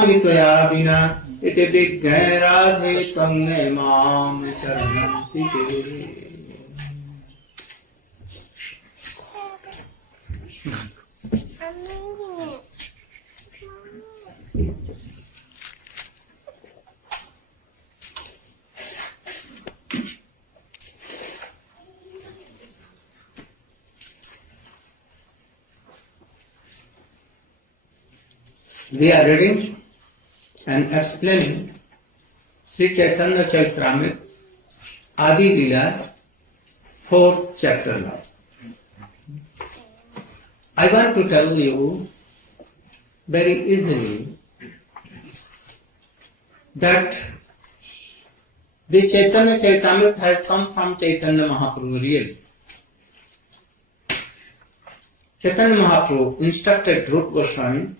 शरणागि त्वया विना इति विज्ञाय राधे त्वं मे मां शरणं धिके। We are reading and explaining Sri Chaitanya Charitamrita Adi Leela, 4th chapter now. I want to tell you very easily that the Chaitanya Charitamrita has come from Chaitanya Mahaprabhu really. Chaitanya Mahaprabhu instructed Rupa Goswami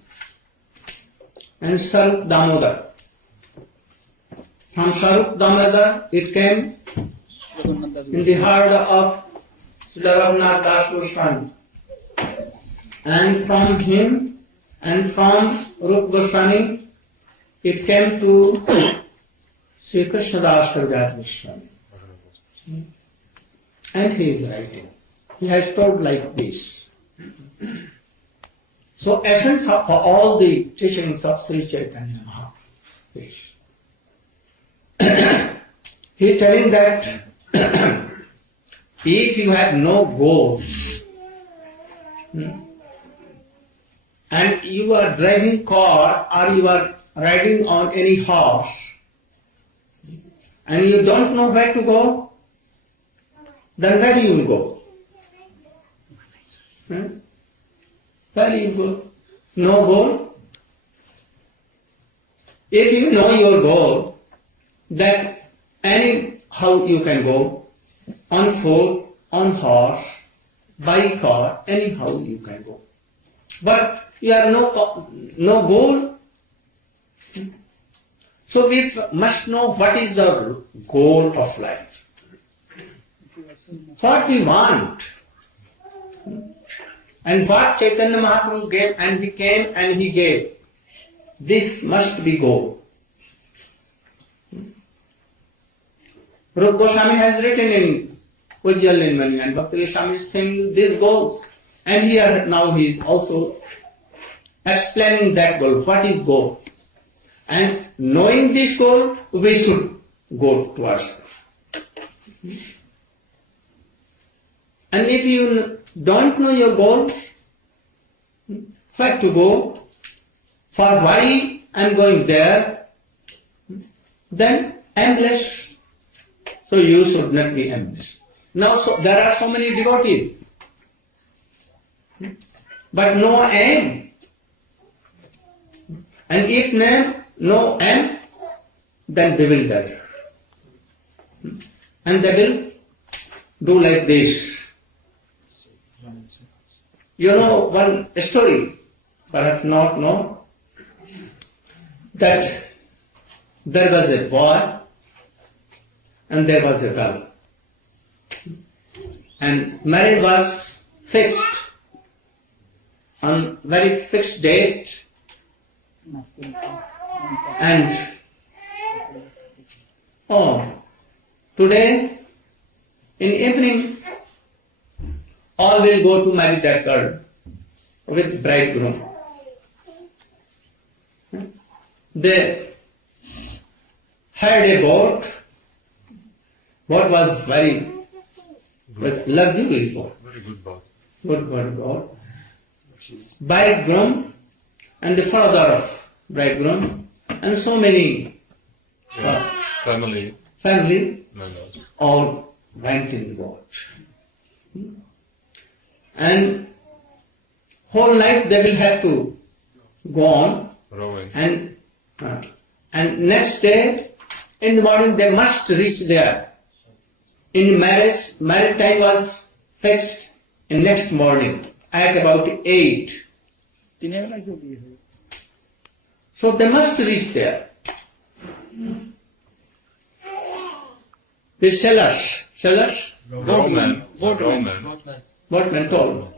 and Sarup Damodar. From Sarup Damodar it came in the heart of Srila Raghunath Das Goswami. And from him and from Rupa Goswami it came to Sri Krishna Das Kaviraj Goswami. And he is writing. He has told like this. So essence of all the teachings of Sri Chaitanya Mahaprabhu. He is telling that if you have no goal and you are driving car or you are riding on any horse and you don't know where to go, then where do you go? Where do you go? No goal? If you know your goal, then anyhow you can go, on foot, on horse, by car, anyhow you can go. But you have no goal. So we must know what is the goal of life. What we want. And what Chaitanya Mahaprabhu gave, and he came and he gave. This must be goal. Rupa Goswami has written in Ujjalinmani and Bhakti Goswami is saying these goals. And here now he is also explaining that goal. What is goal? And knowing this goal, we should go towards it. And if you don't know your goal, where to go, for why I am going there, then aimless. So you should not be aimless. Now there are so many devotees, but no aim. And if no aim, then bewildered. And they will do like this. You know one story, perhaps not know, that there was a boy and there was a girl. And marriage was fixed on very fixed date. And today in evening all will go to marry that girl with bridegroom. They hired a boat. Boat was very luxurious boat. Very good boat. Good boat. Bridegroom and the father of bridegroom and so many family members all went in the boat. And whole night they will have to go on rowing. And next day in the morning they must reach there. In marriage time was fixed in next morning at about 8. So they must reach there. The sellers, boatmen told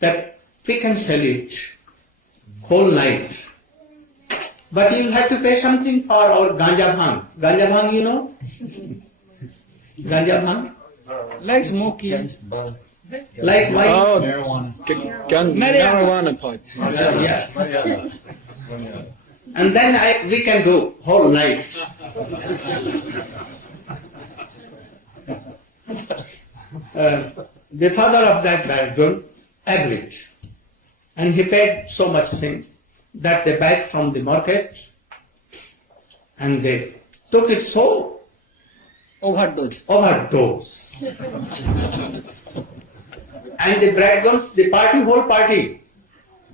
that we can sell it whole night but you will have to pay something for our ganja bhang. Ganja bhang, you know? Ganja bhang? Like smoking. Like wine? Oh, Marijuana. marijuana pipe. Yeah. And then we can go whole night. The father of that bridegroom agreed. And he paid so much thing that they bought from the market and they took it so Overdose. overdose. And the bridegrooms, the whole party,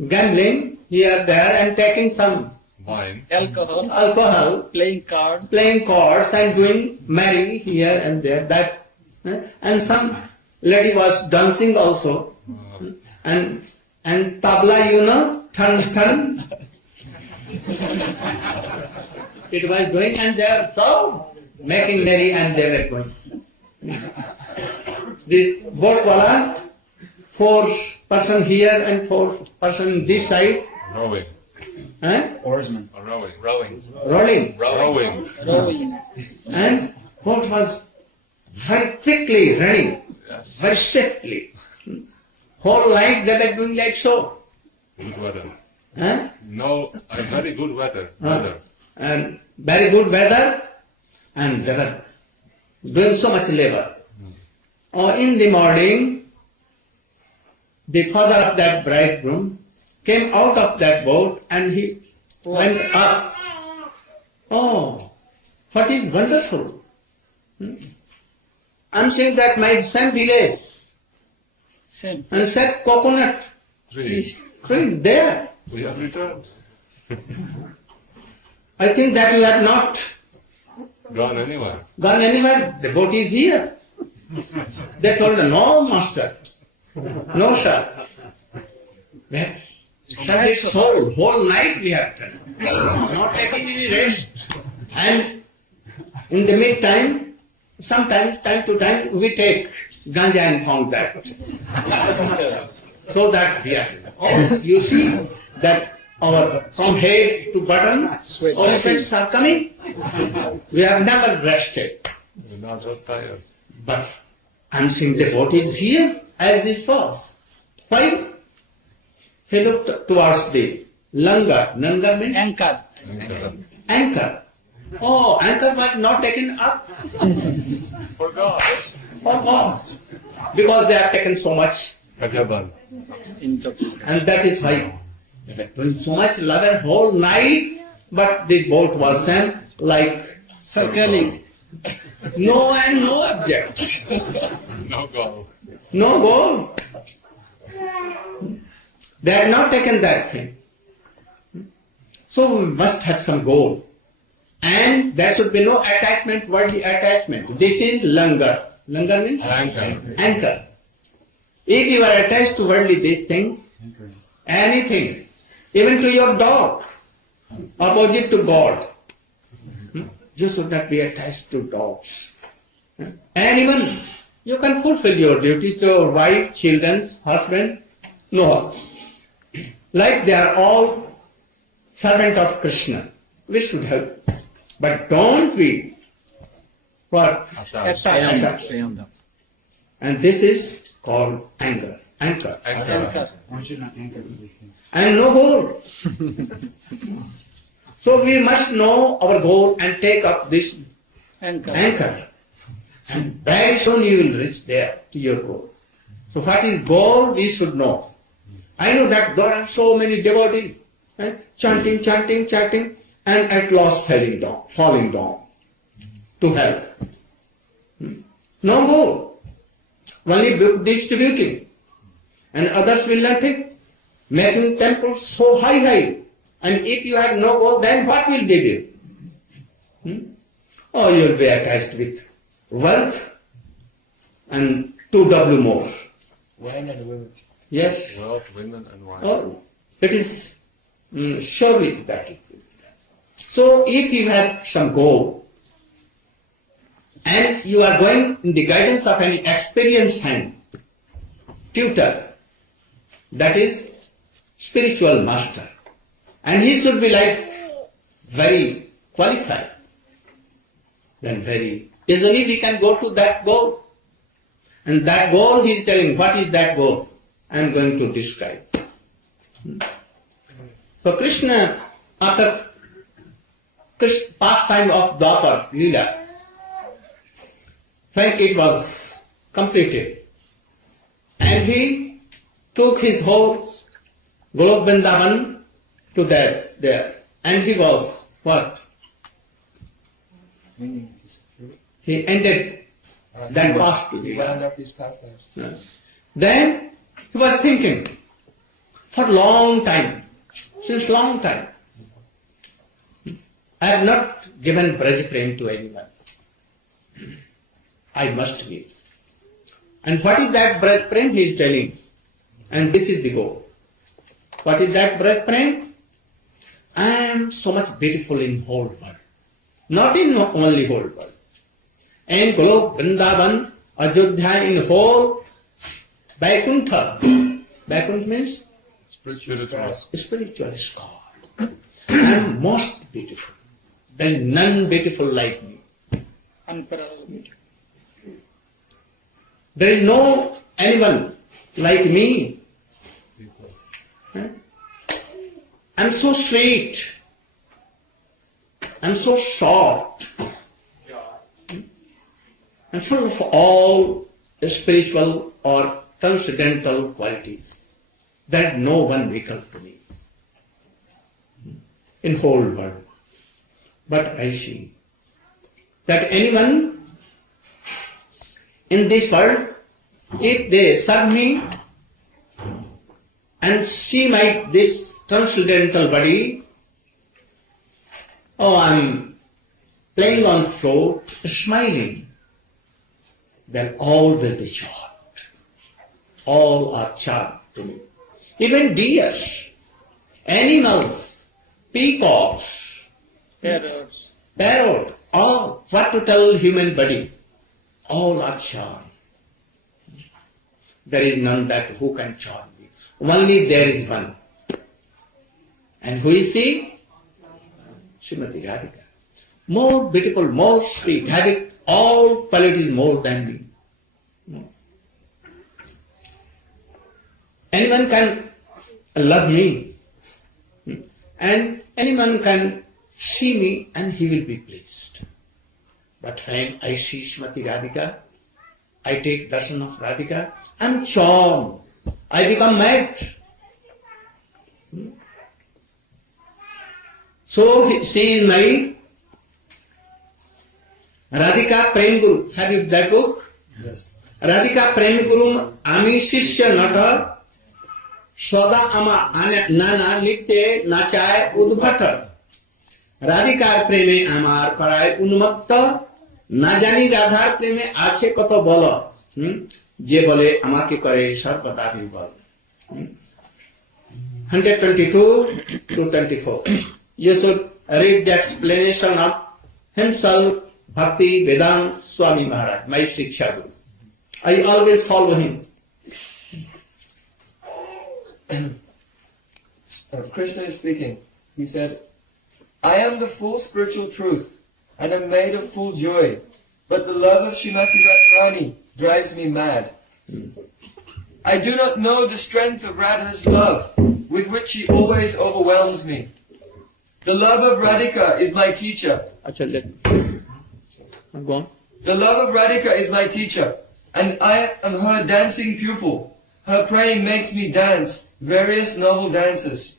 gambling here, there, and taking some Wine. Alcohol. alcohol, Playing cards. playing cards and doing merry here and there. That, and some lady was dancing also, and tabla, you know, tan. It was going, and they were so making merry, and they were going. The boat wala, 4 person here and 4 person this side, Rowing. Oarsman. Rowing. Rowing. rolling, Rowing. Rowing. and boat was very quickly running, Yes. very swiftly. Whole night they were doing like so. Good weather. Huh? No, very good weather. Weather. And very good weather, and they were doing so much labor. In the morning, the father of that bridegroom came out of that boat and he went up. Oh, what is wonderful. I'm saying that my son delays Same. and said coconut Three. tree there. We have returned. I think that you have not Gone anywhere. gone anywhere. The boat is here. They told him, no, master. No, sir. Well, sir, it's whole night we have done. Not taking any rest. And in the meantime, sometimes, time to time, we take ganja and pound that. So that we are. Oh, you see that our from head to bottom, our sweats are coming. We have never rested. We're not so tired. But I'm seeing the boat is here as this was. Why? He looked towards the langar. Langar means Anchor. anchor. Oh, anchor was not taken up. Forgot. Oh, because they have taken so much. Kajaban. Intoxicated. And that is why they were doing so much labor whole night, but the boat was like Circling. no and no object. No goal. No goal. They had not taken that thing. So we must have some goal. And there should be no attachment, worldly attachment. This is langar. Langar means Anchor. anchor. If you are attached to worldly these things, anything, even to your dog, opposite to God, you should not be attached to dogs. And even you can fulfill your duties to your wife, children, husband, no. Like they are all servant of Krishna. We should help. But don't be what? Attached. Attached. And this is called anger. Anchor. Anchor. And no goal. So we must know our goal and take up this Anchor. anchor. And very soon you will reach there to your goal. So what is goal we should know. I know that there are so many devotees chanting, and at last falling down to hell. No goal. Only distributing. And others will not take. Making temples so high. And if you have no goal, then what will give you? Oh, you will be attached with wealth and 2W more. Wine and women. Yes. Wealth, women, and wine. Oh, it is surely that. So if you have some goal and you are going in the guidance of an experienced hand, tutor, that is spiritual master, and he should be like very qualified, then very easily we can go to that goal. And that goal, he is telling, what is that goal? I am going to describe. So Krishna, after pastime of Dwapar, Leela, when it was completed, and he took his horse, Golok Vrindavan, to there, and he was what? He ended that past to He Leela. wound up his pastimes. Then he was thinking, for long time, since long time, I have not given Braj Prem to anyone. I must give. And what is that Braj Prem? He is telling. And this is the goal. What is that Braj Prem? I am so much beautiful in whole world. Not in only whole world. And Golok, Vrindavan, Ajodhya, in whole Vaikuntha. Vaikuntha means spiritual star. I am most beautiful. There is none beautiful like me. Unparalleled. There is no anyone like me. I am so sweet. I am so short. And full of all spiritual or transcendental qualities. That no one equal to me in whole world. But I see that anyone in this world, if they serve me and see my this transcendental body, oh, I'm playing on float, smiling, then all will be charmed. All are charmed to me. Even deers, animals, peacocks, parrot, all, what to tell human body, all are charmed. There is none that who can charm me. Only there is one. And who is she? Srimati Radhika. More beautiful, more sweet, having all qualities more than me. No. Anyone can love me, and anyone can see me and he will be pleased. But when I see Srimati Radhika, I take darshan of Radhika, I am charmed. I become mad. So she is my Radhika Prem Guru. Have you that book? Yes. Radhika Prem Guru Ami Shishya Nata Soda Ama Nana Nitye Nachay Udbhata Radhikar Preme Amar Karay Unmakta Na Jani Radhar Preme Ache Koto Bolo Je Bole Amake Kare Sarvata Bol 122 to 24. You should read the explanation of himself, Bhakti Vedanta Swami Maharaj, my Shiksha Guru. I always follow him. Krishna is speaking. He said, I am the full spiritual truth and am made of full joy, but the love of Srimati Radharani drives me mad. I do not know the strength of Radha's love, with which she always overwhelms me. The love of Radhika is my teacher. Acha, let go on. The love of Radhika is my teacher, and I am her dancing pupil. Her praying makes me dance various noble dances.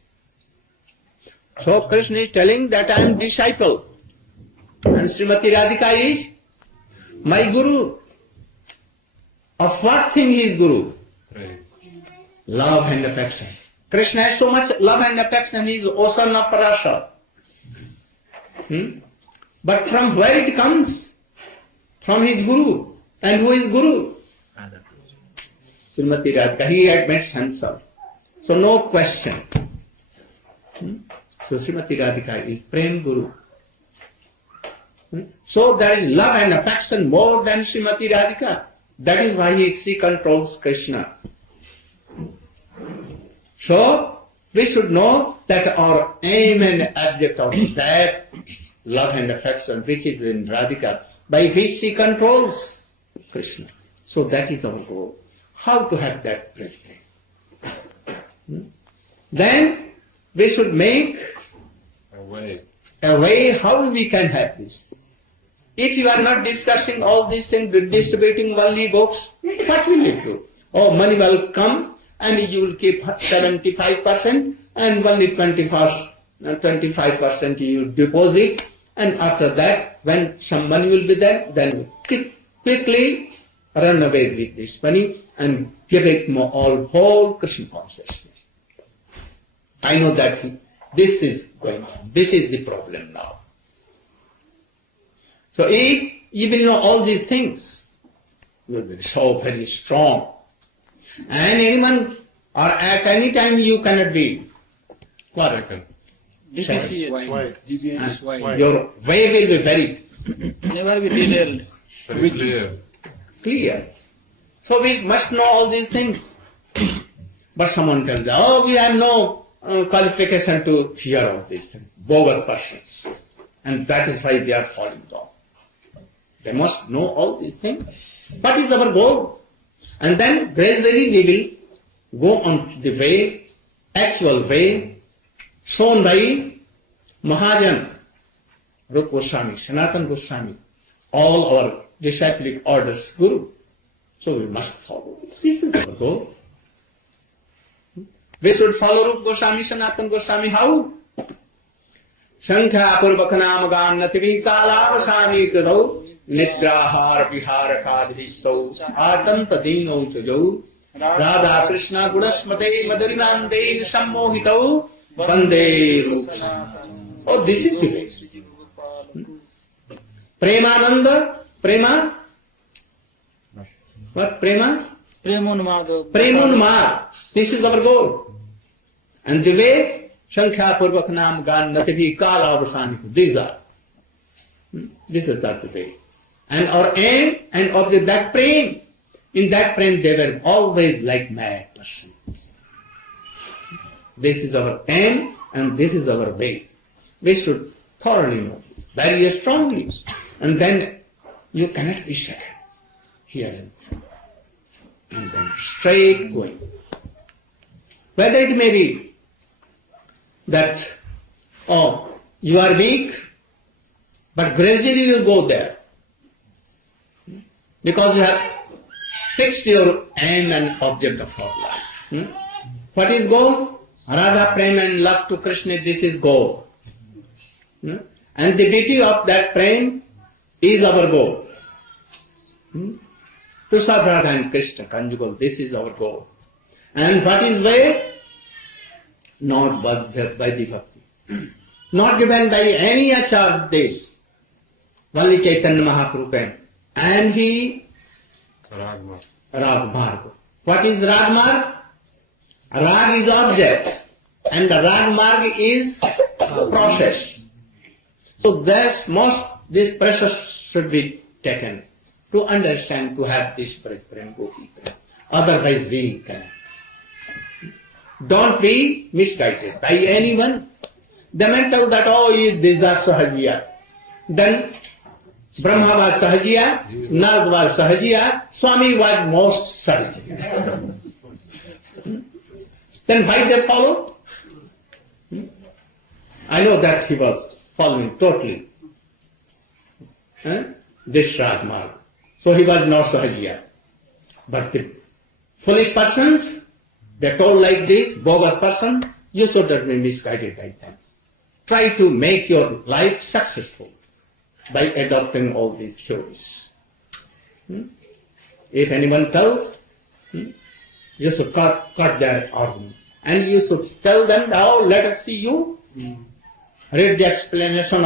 So Krishna is telling that I am disciple, and Srimati Radhika is my Guru. Of what thing he is Guru? Right. Love and affection. Krishna has so much love and affection, he is ocean of rasa. But from where it comes? From his Guru. And who is Guru? Srimati Radhika. He admits himself. So no question. So Srimati Radhika is Prem Guru. So there is love and affection more than Srimati Radhika. That is why she controls Krishna. So we should know that our aim and object of that love and affection which is in Radhika, by which she controls Krishna. So that is our goal. How to have that preference? Then we should make a way how we can have this. If you are not discussing all these things, distributing only books, what will you do? Oh, money will come and you will keep 75% and only 25% you deposit, and after that, when some money will be there, then quickly run away with this money and give it more all whole Krishna consciousness. I know that this is going on. This is the problem now. So if you will know all these things, you will be so very strong. And anyone or at any time you cannot be Second. Deficient. your way will be very Never be derailed. Very clear. clear. So we must know all these things. But someone tells, oh, we have no qualification to hear all these things. Bogus persons. And that is why they are falling down. They must know all these things. What is our goal? And then gradually we will go on the way, actual way, shown by Mahajan, Rupa Goswami, Sanatana Goswami, all our disciplic orders, Guru. So we must follow. This is our goal. We should follow Rupa Goswami, Sanatana Goswami. How? Sankha Purvakanam Gannati Kalavasani Kradau Nidrahar Vihara Kadhistau Atam Tadino Chajau Radha Krishna Gudasmate Madarinande Sammohitau Vande Rupa. Oh, this is the way. Premananda, Prema? What? Prema? Premunmad. Premunmad. This is our goal. And the way, Sankhya Purvak Nam Gan Nativi Kala Avasani. These are. This is the way. And our aim and object, that prem. In that prem they were always like mad persons. This is our aim and this is our way. We should thoroughly know this, very strongly. And then you cannot be sad here and there. And then straight going. Whether it may be that, oh, you are weak, but gradually you will go there. Because you have fixed your aim and object of our life. What is goal? Radha Prem and love to Krishna, this is goal. And the beauty of that prem is our goal. To serve Radha and Krishna, conjugal, this is our goal. And what is way? Not by the bhakti. Not given by any achar this. Only Chaitanya Mahaprabhu. And he Ragma. Ragmarg. What is Ragmarg? Rag is object. And the Ragmarg is process. So this process should be taken to understand, to have this prem, gopi prem. Otherwise we cannot. Don't be misguided by anyone. The man tells that, oh, these are Sahajiya. Then Brahma was Sahajiya, Narad was Sahajiya, Swami was most Sahajiya. Then why they follow? I know that he was following totally this Ragmarg. So he was not Sahajiya. But the foolish persons, they told like this, bogus person, you should not be misguided by them. Try to make your life successful by adopting all these theories. If anyone tells, you should cut their argument. And you should tell them, now let us see you read the explanation